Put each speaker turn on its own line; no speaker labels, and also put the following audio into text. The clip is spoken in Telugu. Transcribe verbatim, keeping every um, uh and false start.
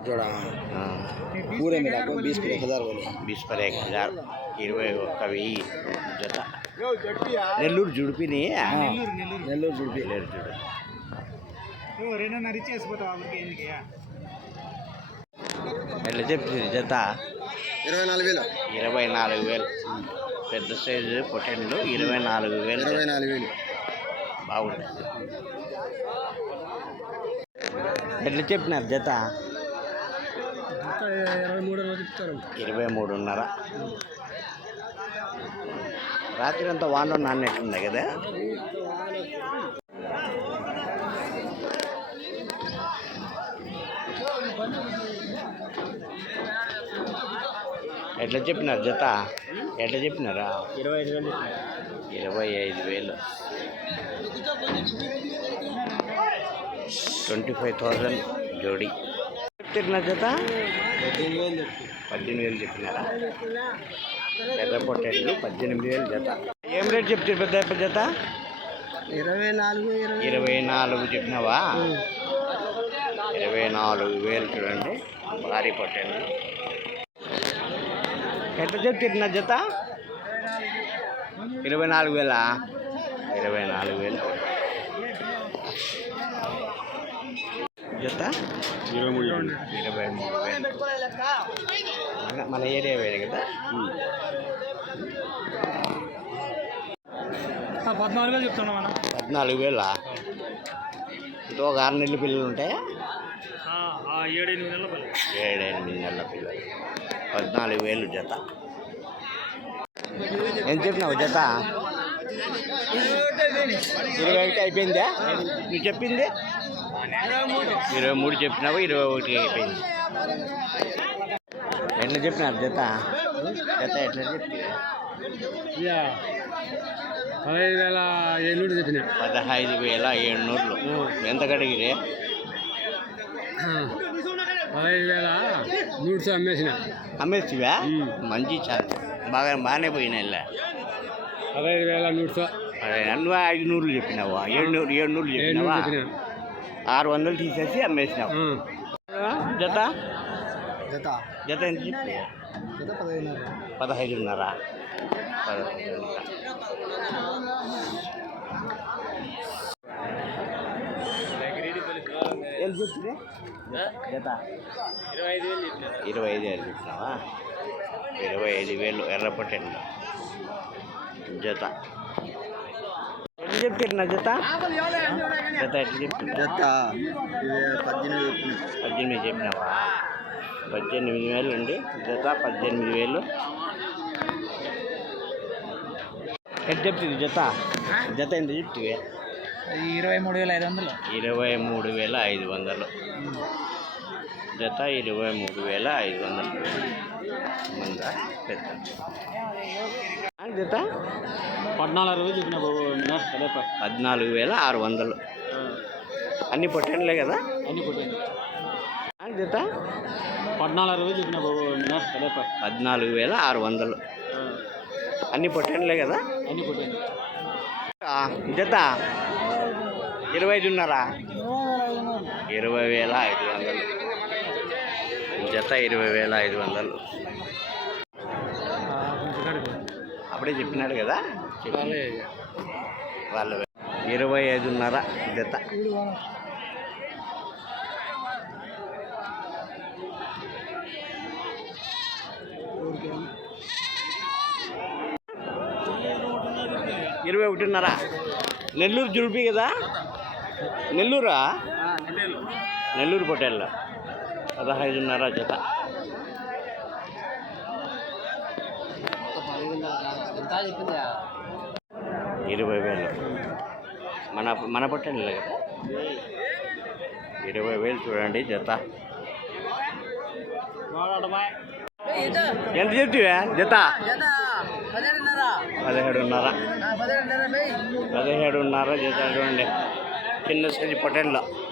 जोड़ा पूरे मिला को बीस पर एक हज़ार बोले
बीस पर एक हज़ार इरवे कभी जता నెల్లూరు జుడిపిని
నెల్లూరు జుడిపి
నెల్లూరు జుడిపి ఎట్లా చెప్తుంది జత
ఇరవై నాలుగు వేలు
ఇరవై నాలుగు వేలు పెద్ద సైజు పొటెన్లు ఇరవై నాలుగు వేలు
ఇరవై నాలుగు వేలు
బాగుంది. ఎట్లా చెప్పినారు జత
ఇరవై మూడు చెప్తారు
ఇరవై మూడున్నర. రాత్రి అంతా వాన నాన్నట్టుంది కదా. ఎట్లా చెప్పినారు జత ఎట్లా చెప్పినారా
ఇరవై ఐదు వేలు
ఇరవై ఐదు వేలు ట్వంటీ ఫైవ్ థౌజండ్ జోడి చెప్తున్నా జత
పద్దెనిమిది వేలు
పద్దెనిమిది వేలు చెప్పినారా. ఎర్ర పొట్టేళ్ళు పద్దెనిమిది వేలు జత. ఏం రేట్ చెప్తారు పెద్ద జత
ఇరవై నాలుగు
ఇరవై నాలుగు చెప్పినావా. ఇరవై నాలుగు వేలు చూడండి భారీ పొట్టేళ్ళు. ఎట్లా చెప్తున్నా జత ఇరవై నాలుగు వేలా ఇరవై నాలుగు వేలు జత
ఇరవై మూడు
ఇరవై మూడు వేలు మన మన ఏరియా వేరే కదా.
పద్నాలుగు వేలు చెప్తున్నా మనం
పద్నాలుగు వేలా. ఇది ఒక ఆరు నెలల పిల్లలు ఉంటాయా
ఏడెనిమిది నెలల పిల్లలు
ఏడెనిమిది నెలల పిల్లలు పద్నాలుగు వేలు జత. ఏం చెప్పినావు జత ఇరవై ఒకటి అయిపోయిందా నువ్వు చెప్పింది. ఇరవై మూడు చెప్పినావు ఇరవై ఒకటి అయిపోయింది. ఎట్లా చెప్పినారు జత జత ఎట్లా చెప్తే
పదహైదు వేల ఏడునూరు చెప్పిన
పదహైదు వేల ఏడునూరులు ఎంత కడిగిరే
పదహైదు వేల నూరు అమ్మేసిన
అమ్మేసివా. మంచి చాలా బాగా బాగానే పోయినా.
పదహైదు వేల నూరు
అదే నువ్వు ఐదు నూరులు చెప్పినావా ఏడునూరు ఏడు నూరులు చెప్పినావా. ఆరు వందలు తీసేసి అమ్మేసినావు. జత
జత
జత ఎంత చెప్పి
జత పదహైదున్నర
పదహైదున్నర పదహైదున్నర. ఎంత చెప్తే జత
ఇరవై ఐదు వేలు
ఇరవై ఐదు వేలు చెప్పినావా. ఇరవై ఐదు వేలు ఎర్రపట్టెండు జత. ఎట్లా చెప్తున్నా జత జత ఎట్లా చెప్తున్నా
జత పద్దెనిమిది
పద్దెనిమిది చెప్పినావా. పద్దెనిమిది వేలు అండి జత పద్దెనిమిది వేలు. ఎంత చెప్తుంది జత జత ఎంత చెప్తివి
ఇరవై మూడు వేల ఐదు వందలు
ఇరవై మూడు వేల ఐదు వందలు జత ఇరవై మూడు వేల ఐదు వందలు మందా పెద్ద జత
పద్నాలుగు వేలు చెప్పిన
పద్నాలుగు వేల ఆరు వందలు. అన్ని పొట్టేళ్ళే కదా
అన్ని పుట్టింది
జత
పద్నాలుగు వేలు చెప్పిన
పద్నాలుగు వేల ఆరు వందలు. అన్ని పొట్టేళ్ళే కదా
అన్ని పుట్టింది
జత ఇరవై ఐదున్నర ఇరవై వేల ఐదు వందలు జత ఇరవై వేల ఐదు వందలు. అప్పుడే చెప్పినాడు కదా వాళ్ళు ఇరవై ఐదున్నర జత. ఇరవై ఒకటిన్నర నెల్లూరు జుడిపి కదా నెల్లూరా నెల్లూరు పొట్టేళ్ళ పదహైదున్నర జత. ఇరవై వేలు మన మన పొట్టేళ్ళ కదా ఇరవై వేలు చూడండి జత. ఎంత చెప్తివా జత పదిహేడున్నర పదిహేడున్నర జత చూడండి చిన్న సైజు పొట్టేళ్ళ.